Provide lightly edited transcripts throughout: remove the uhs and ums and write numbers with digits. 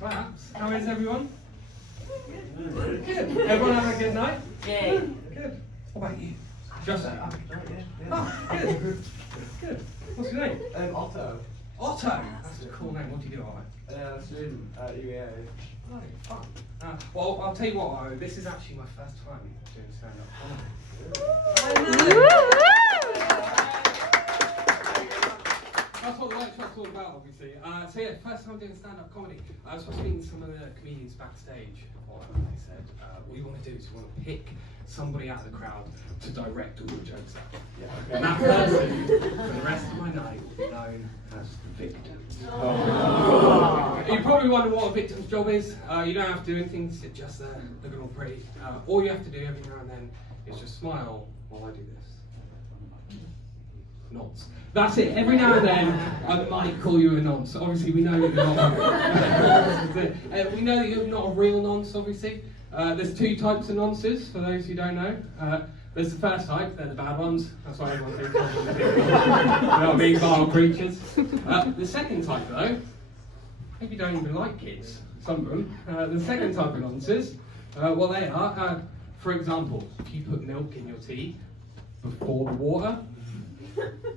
Claps. How is everyone? Good. Everyone having a good night? Yeah. Good. What about you? Justin? Oh, good. Good. What's your name? Otto. Otto. That's a cool name. What do you do, Otto? Student at UEA. Oh, fun. Well, I'll tell you what, Otto. This is actually my first time doing stand-up comedy. That's what the workshop's all about, obviously. So yeah, first time doing stand-up comedy. I was speaking to some of the comedians backstage. They said, what you want to do is you want to pick somebody out of the crowd to direct all your jokes at. Yeah. And that person, for the rest of my night, will be known as the victim. Oh. You probably wonder what a victim's job is. You don't have to do anything, sit just there, looking all pretty. All you have to do every now and then is just smile while I do this. Nonce. That's it. Every now and then, I might call you a nonce. Obviously, we know that you're not. We know that you're not a real nonce. Obviously, there's two types of nonces. For those who don't know, there's the first type. They're the bad ones. That's why everyone thinks they're not being vile creatures. The second type, though, maybe don't even like kids. Some of them. The second type of nonces, well, they are. For example, if you put milk in your tea before the water,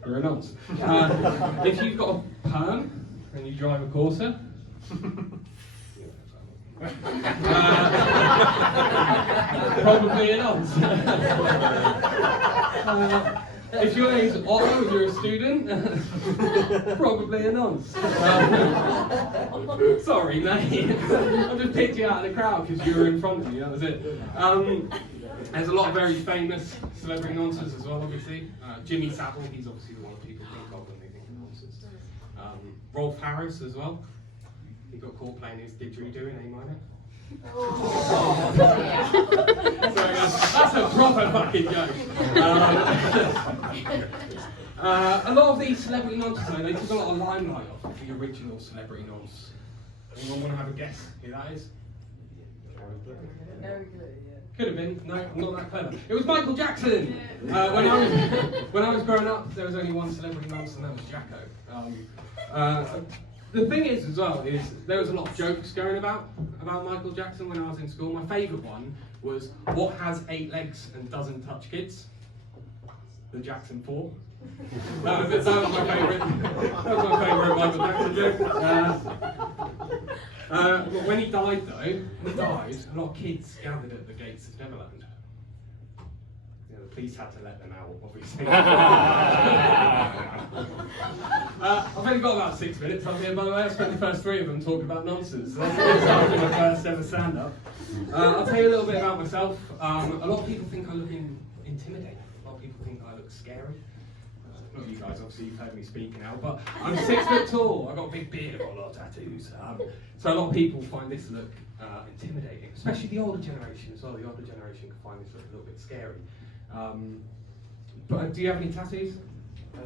you're a nonce. If you've got a perm and you drive a Corsa, probably a nonce. If your name's Otto and you're a student, probably a nonce. Sorry, mate. I just picked you out of the crowd because you were in front of me, that was it. There's a lot of very famous celebrity nonces as well, obviously. Jimmy Savile, he's obviously the one people think of when they think of nonsense. Rolf Harris as well. He got caught playing his didgeridoo in A minor. Sorry, that's a proper fucking joke. A lot of these celebrity nonces, though, they took a lot of limelight off of the original celebrity nonce. Anyone want to have a guess who that is? Could have been. No, I'm not that clever. It was Michael Jackson. When I was growing up, there was only one celebrity nonce, and that was Jacko. The thing is, as well, is there was a lot of jokes going about Michael Jackson when I was in school. My favourite one was, what has 8 legs and doesn't touch kids? The Jackson 4. That was my favourite. That was my favourite Michael Jackson joke. When he died, though, a lot of kids gathered at the gates of Neverland. You know, the police had to let them out, obviously. I've only got about 6 minutes up here, by the way. I spent the first 3 of them talking about nonsense. That's my first ever stand-up. I'll tell you a little bit about myself. A lot of people think I look intimidating. A lot of people think I look scary. Not you guys, obviously you've heard me speak now, but I'm 6 foot tall, I've got a big beard, I've got a lot of tattoos. So a lot of people find this look intimidating, especially the older generation as well. The older generation can find this look a little bit scary. But do you have any tattoos?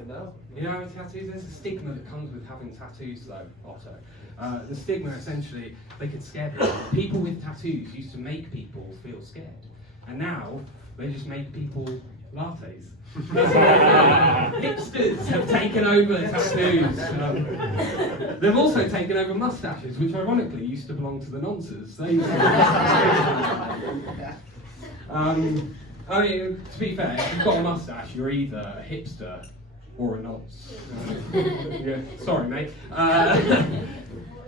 No. You don't have any tattoos? There's a stigma that comes with having tattoos though, Otto. The stigma, essentially, they could scare people. People with tattoos used to make people feel scared. And now, they just make people lattes. Hipsters have taken over tattoos. They've also taken over mustaches, which ironically used to belong to the nonces. They used I mean, to be fair, if you've got a mustache, you're either a hipster or a nonce. Yeah, sorry, mate.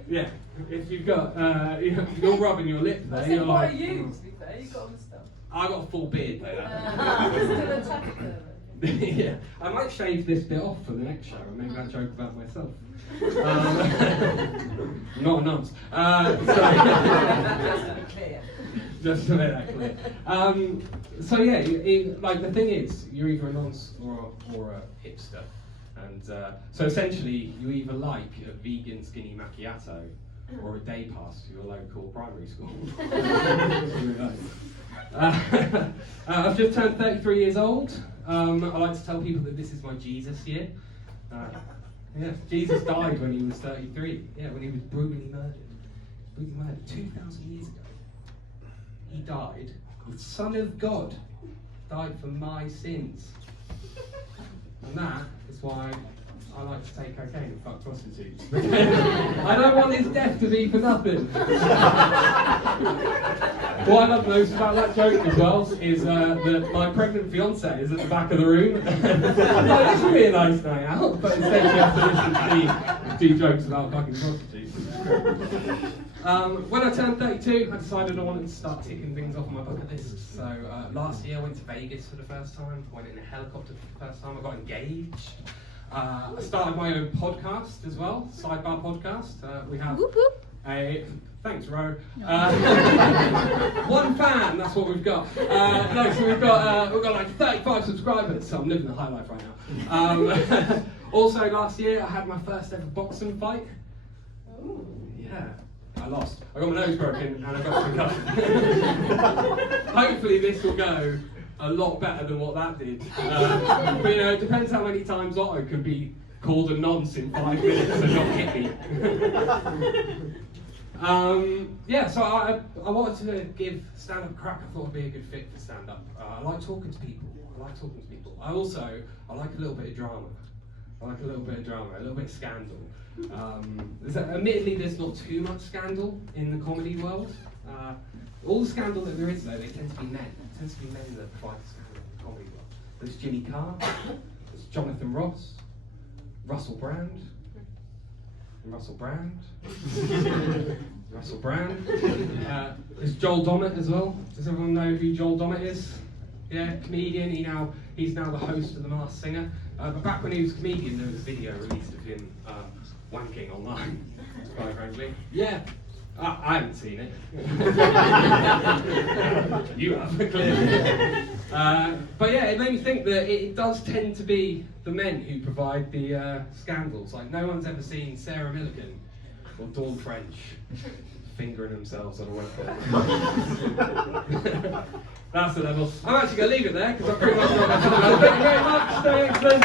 Yeah, if you've got, you're rubbing your lip there, you're like... What are you, to be fair? You've got all this stuff. I got a full beard, though. Yeah, yeah, I might shave this bit off for the next show and make that joke about myself. Not a nonce. Just to make that clear. So yeah, like the thing is, you're either a nonce or a hipster, and so essentially you either like a vegan skinny macchiato or a day pass to your local primary school. I've just turned 33 years old. I like to tell people that this is my Jesus year. Yeah, Jesus died when he was 33. Yeah, when he was brutally murdered. 2,000 years ago. He died. The Son of God died for my sins. And that is why I like to take cocaine and fuck prostitutes. I don't want his death to be for nothing. What I love most about that joke as well is that my pregnant fiance is at the back of the room. This would be a nice night out, but instead she has to listen to me do jokes about fucking prostitutes. When I turned 32, I decided I wanted to start ticking things off on my bucket list. So last year I went to Vegas for the first time, went in a helicopter for the first time, I got engaged. I started my own podcast as well, Sidebar Podcast. We have Whoop, whoop. thanks Ro. One fan, that's what we've got. No, so we've got like 35 subscribers, so I'm living the high life right now. Also last year I had my first ever boxing fight. Yeah. I lost. I got my nose broken and I got concussion. Hopefully this will go a lot better than what that did. But you know, it depends how many times Otto can be called a nonce in 5 minutes and not hit me. Yeah, so I wanted to give stand-up a crack. I thought it'd be a good fit for stand-up. I like talking to people. I like a little bit of drama. A little bit of scandal. Admittedly, there's not too much scandal in the comedy world. All the scandal that there is, though, they tend to be men. It tends to be men that provide scandal in the comedy world. There's Jimmy Carr, there's Jonathan Ross, Russell Brand. There's Joel Dommett as well. Does everyone know who Joel Dommett is? Yeah, comedian. He's now the host of The Masked Singer. But back when he was a comedian, there was a video released of him wanking online, quite frankly. Yeah, I haven't seen it. You have, clearly. But yeah, it made me think that it does tend to be the men who provide the scandals. Like, no one's ever seen Sarah Millican or Dawn French fingering themselves on a webcam. That's the level. I'm actually going to leave it there because I'm pretty much not going to talk about it. Thank you very much. Stay excellent.